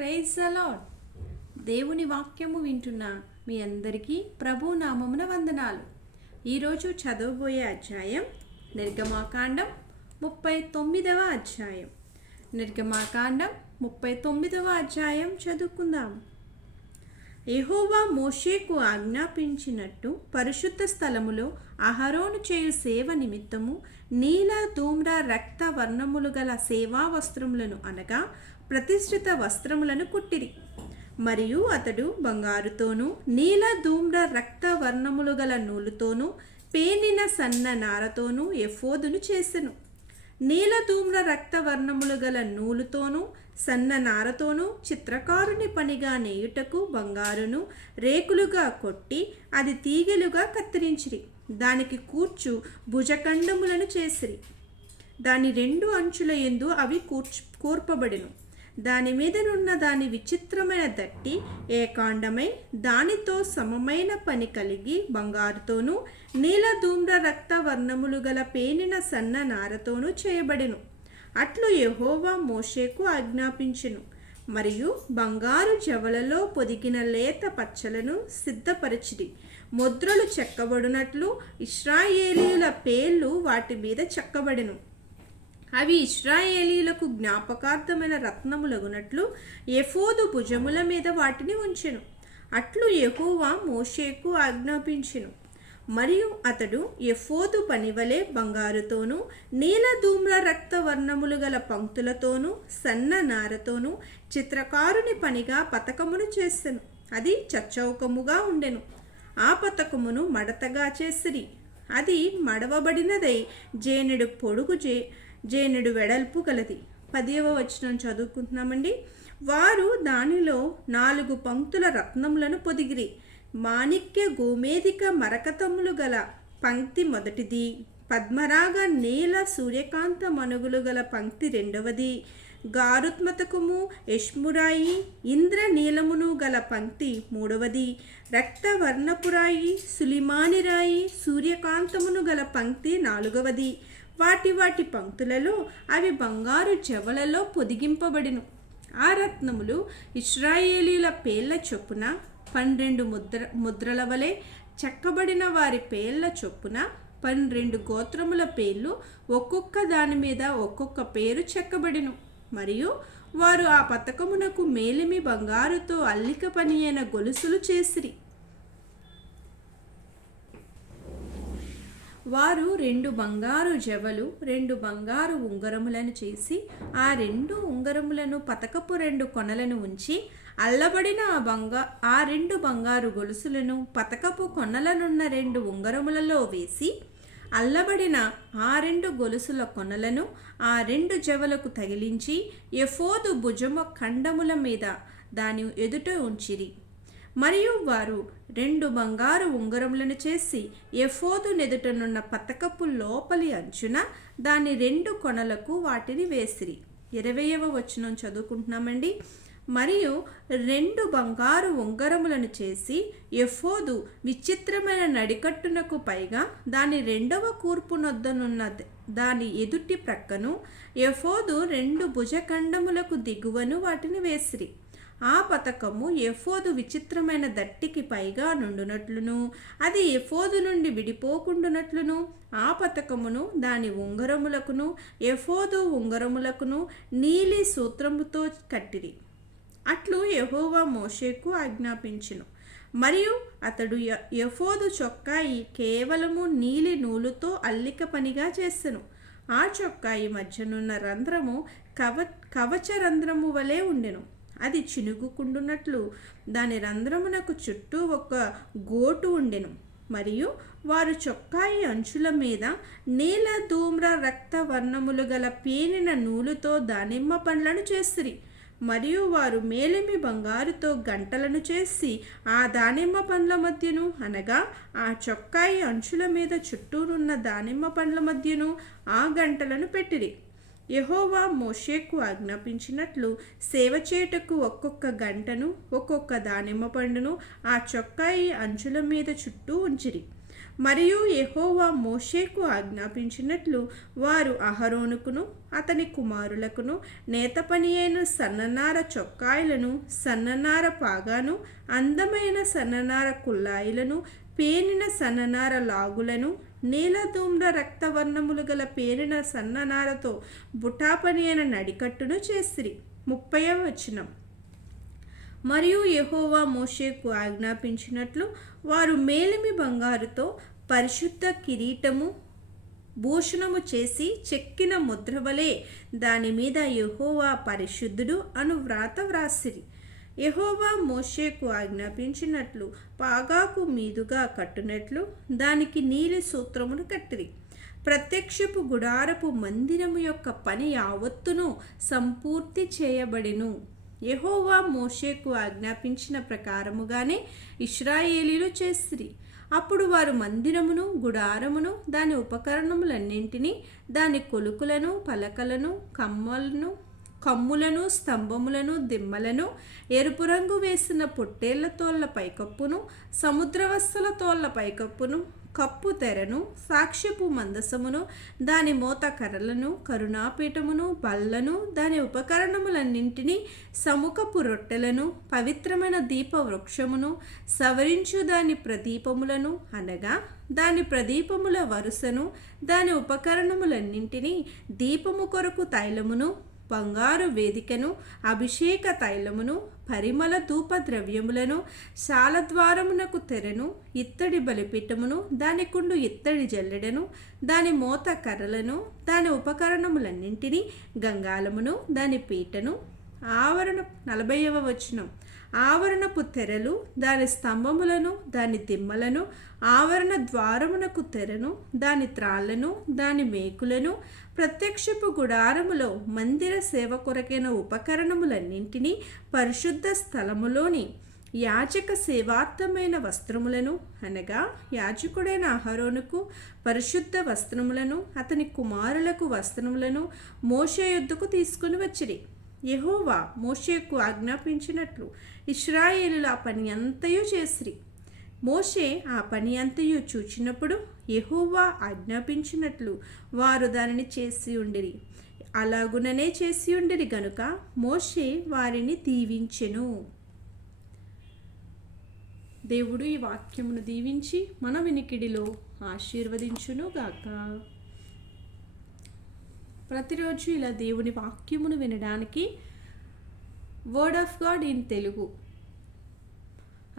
Praise the lord. దేవుని వాక్యము వింటున్న మీ అందరికీ ప్రభు నామమున వందనాలు. ఈరోజు చదవబోయే అధ్యాయం నిర్గమాకాండం 39వ అధ్యాయం. నిర్గమాకాండం 39వ అధ్యాయం చదువుకుందాం. యెహోవా మోషేకు ఆజ్ఞాపించినట్టు పరిశుద్ధ స్థలములో అహరోను చేయు సేవ నిమిత్తము నీల ధూమ్ర రక్త వర్ణములు గల సేవా వస్త్రములను అనగా ప్రతిష్ఠిత వస్త్రములను కుట్టిరి. మరియు అతడు బంగారుతోనూ నీల ధూమ్ర రక్త వర్ణములు గల నూలుతోనూ పేనిన సన్న నారతోనూ ఎఫోదును చేసెను. నీల ధూమ్ర రక్త వర్ణములు గల నూలుతోనూ సన్న నారతోనూ చిత్రకారుని పనిగా నేయుటకు బంగారును రేకులుగా కొట్టి అది తీగెలుగా కత్తిరించిరి. దానికి కూర్చు భుజఖండములను చేసిరి. దాని రెండు అంచుల యందు అవి కూర్పబడెను. దాని మీదనున్న దాని విచిత్రమైన దట్టి ఏకాండమై దానితో సమమైన పని కలిగి బంగారుతోనూ నీల ధూమ్ర రక్త వర్ణములు గల పేనిన సన్న నారతోనూ చేయబడెను. అట్లు యెహోవా మోషేకు ఆజ్ఞాపించెను. మరియు బంగారు జవలలో పొదిగిన లేత పచ్చలను సిద్ధపరచిరి. ముద్రలు చెక్కబడినట్లు ఇశ్రాయేలీయుల పేర్లు వాటి మీద చెక్కబడెను. అవి ఇశ్రాయేలీయులకు జ్ఞాపకార్థమైన రత్నములగునట్లు ఎఫోదు భుజముల మీద వాటిని ఉంచెను. అట్లు యెహోవా మోషేకు ఆజ్ఞాపించెను. మరియు అతడు ఎఫోదు పనివలే బంగారుతోనూ నీల ధూమ్ర రక్త వర్ణములు గల పంక్తులతోనూ సన్న నారతోనూ చిత్రకారుని పనిగా పతకమును చేసెను. అది చచ్చౌకముగా ఉండెను. ఆ పతకమును మడతగా చేసిరి. అది మడవబడినదై జేనెడు పొడుగు జేనెడు వెడల్పు గలది. 10వ వచనం చదువుకుంటున్నామండి. వారు దానిలో 4 పంక్తుల రత్నములను పొదిగిరి. మాణిక్య గోమేధిక మరకతములు గల పంక్తి మొదటిది, పద్మరాగ నీల సూర్యకాంత మనుగులు గల పంక్తి రెండవది, గారుత్మతకము యష్మురాయి ఇంద్ర నీలమును గల పంక్తి మూడవది, రక్తవర్ణపురాయి సులిమానిరాయి సూర్యకాంతమును గల పంక్తి నాలుగవది. వాటి పంక్తులలో అవి బంగారు జవలలో పొదిగింపబడిను. ఆ రత్నములు ఇశ్రాయేలీయుల పేర్ల చొప్పున 12 ముద్రల వలె చెక్కబడిన వారి పేర్ల చొప్పున 12 గోత్రముల పేర్లు ఒక్కొక్క దాని మీద ఒక్కొక్క పేరు చెక్కబడిను. మరియు వారు ఆ పతకమునకు మేలిమి బంగారుతో అల్లిక పని అయిన గొలుసులు చేసిరి. వారు 2 బంగారు జవలు 2 బంగారు ఉంగరములను చేసి ఆ 2 ఉంగరములను పతకపు 2 కొనలను ఉంచి అల్లబడిన ఆ 2 బంగారు గొలుసులను పతకపు కొనలనున్న 2 ఉంగరములలో వేసి అల్లబడిన ఆ 2 గొలుసుల కొనలను ఆ 2 జవలకు తగిలించి ఎఫోదు భుజము ఖండముల మీద దాని ఎదుట ఉంచిరి. మరియు వారు 2 బంగారు ఉంగరములను చేసి ఎఫోదు నెదుటనున్న పతకపు లోపలి అంచున దాని 2 కొనలకు వాటిని వేసిరి. 20వ వచనం చదువుకుంటున్నామండి. మరియు 2 బంగారు ఉంగరములను చేసి ఎఫోదు విచిత్రమైన నడికట్టునకు పైగా దాని 2వ కూర్పు నొద్దనున్న దాని ఎదుటి ప్రక్కను ఎఫోదు 2 భుజఖండములకు దిగువను వాటిని వేసిరి. ఆ పతకము ఎఫోదు విచిత్రమైన దట్టికి పైగా నుండునట్లును అది ఎఫోదు నుండి విడిపోకుండునట్లును ఆ పతకమును దాని ఉంగరములకును ఎఫోదు ఉంగరములకును నీలి సూత్రముతో కట్టిరి. అట్లు యెహోవా మోషేకు ఆజ్ఞాపించెను. మరియు అతడు ఎఫోదు చొక్కాయి కేవలము నీలి నూలుతో అల్లిక పనిగా చేసెను. ఆ చొక్కాయి మధ్యనున్న రంధ్రము కవచ రంధ్రము వలె ఉండెను. అది చినుగుకుండునట్లు దాని రంధ్రమునకు చుట్టూ ఒక గోటు ఉండెను. మరియు వారు చొక్కాయి అంచుల మీద నీల ధూమ్ర రక్త వర్ణములు గల పేనిన నూలుతో దానిమ్మ పండ్లను చేసిరి. మరియు వారు మేలిమి బంగారుతో గంటలను చేసి ఆ దానిమ్మ పండ్ల మధ్యను అనగా ఆ చొక్కాయి అంచుల మీద చుట్టూనున్న దానిమ్మ పండ్ల మధ్యను ఆ గంటలను పెట్టిరి. యెహోవా మోషేకు ఆజ్ఞాపించినట్లు సేవ చేయుటకు ఒక్కొక్క గంటను ఒక్కొక్క దానిమ్మ పండును ఆ చొక్కాయి అంచుల మీద చుట్టూ ఉంచిరి. మరియు యెహోవా మోషేకు ఆజ్ఞాపించినట్లు వారు అహరోనుకును అతని కుమారులకును నేత పని అయిన సన్ననార చొక్కాయిలను, సన్ననార పాగాను, అందమైన సన్ననార కుల్లాయిలను, పేనిన సన్ననార లాగులను, నీలధూమ్ర రక్తవర్ణములు గల పేరిన సన్ననారతో బుటాపని అయిన నడికట్టును చేసిరి. 30వ వచనం. మరియు యెహోవా మోషేకు ఆజ్ఞాపించినట్లు వారు మేలిమి బంగారుతో పరిశుద్ధ కిరీటము భూషణము చేసి చెక్కిన ముద్రవలే దాని మీద యెహోవా పరిశుద్ధుడు అను వ్రాత వ్రాసిరి. యెహోవా మోషేకు ఆజ్ఞాపించినట్లు పాగాకు మీదుగా కట్టునట్లు దానికి నీలి సూత్రమును కట్టిరి. ప్రత్యక్షపు గుడారపు మందిరము యొక్క పని యావత్తును సంపూర్తి చేయబడెను. యెహోవా మోషేకు ఆజ్ఞాపించిన ప్రకారముగానే ఇశ్రాయేలీలు చేసిరి. అప్పుడు వారు మందిరమును, గుడారమును, దాని ఉపకరణములన్నింటినీ, దాని కొలుకులను, పలకలను, కమ్ములను, స్తంభములను, దిమ్మలను, ఎరుపు రంగు వేసిన పొట్టేళ్ల తోళ్ల పైకప్పును, సముద్రవత్సల తోళ్ల పైకప్పును, కప్పు తెరను, సాక్ష్యపు మందసమును, దాని మోత కర్రలను, కరుణాపీఠమును, బల్లను, దాని ఉపకరణములన్నింటినీ, సముఖపు రొట్టెలను, పవిత్రమైన దీప వృక్షమును, సవరించు దాని ప్రదీపములను అనగా దాని ప్రదీపముల వరుసను, దాని ఉపకరణములన్నింటినీ, దీపము కొరకు తైలమును, బంగారు వేదికను, అభిషేక తైలమును, పరిమళ ధూప ద్రవ్యములను, శాలద్వారమునకు తెరను, ఇత్తడి బలిపీఠమును, దాని కుండు ఇత్తడి జల్లెడను, దాని మోత కర్రలను, దాని ఉపకరణములన్నింటినీ, గంగాలమును, దాని పీటను, 40వ వచనం. ఆవరణపు తెరలు, దాని స్తంభములను, దాని దిమ్మలను, ఆవరణ ద్వారమునకు తెరను, దాని త్రాళ్లను, దాని మేకులను, ప్రత్యక్షపు గుడారములో మందిర సేవ కొరకైన ఉపకరణములన్నింటినీ, పరిశుద్ధ స్థలములోని యాజక సేవార్థమైన వస్త్రములను అనగా యాజకుడైన అహరోనుకు పరిశుద్ధ వస్త్రములను, అతని కుమారులకు వస్త్రములను మోషే యొద్దకు తీసుకుని వచ్చిరి. యెహోవా మోషేకు ఆజ్ఞాపించినట్లు ఇశ్రాయేలుల ఆ పని అంతయు చేసిరి. మోషే ఆ పని అంతయు చూచినప్పుడు యెహోవా ఆజ్ఞాపించినట్లు వారు దానిని చేసి ఉండిరి. అలాగుననే చేసి ఉండిరి గనుక మోషే వారిని దీవించెను. దేవుడు ఈ వాక్యమును దీవించి మన వినికిడిలో ఆశీర్వదించును గాక. ప్రతిరోజు ఇలా దేవుని వాక్యమును వినడానికి word of God in Telugu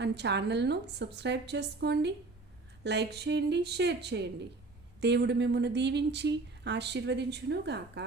అని ఛానల్ను సబ్స్క్రైబ్ చేసుకోండి, లైక్ చేయండి, షేర్ చేయండి. దేవుడు మిమ్మల్ని దీవించి ఆశీర్వదించును గాక.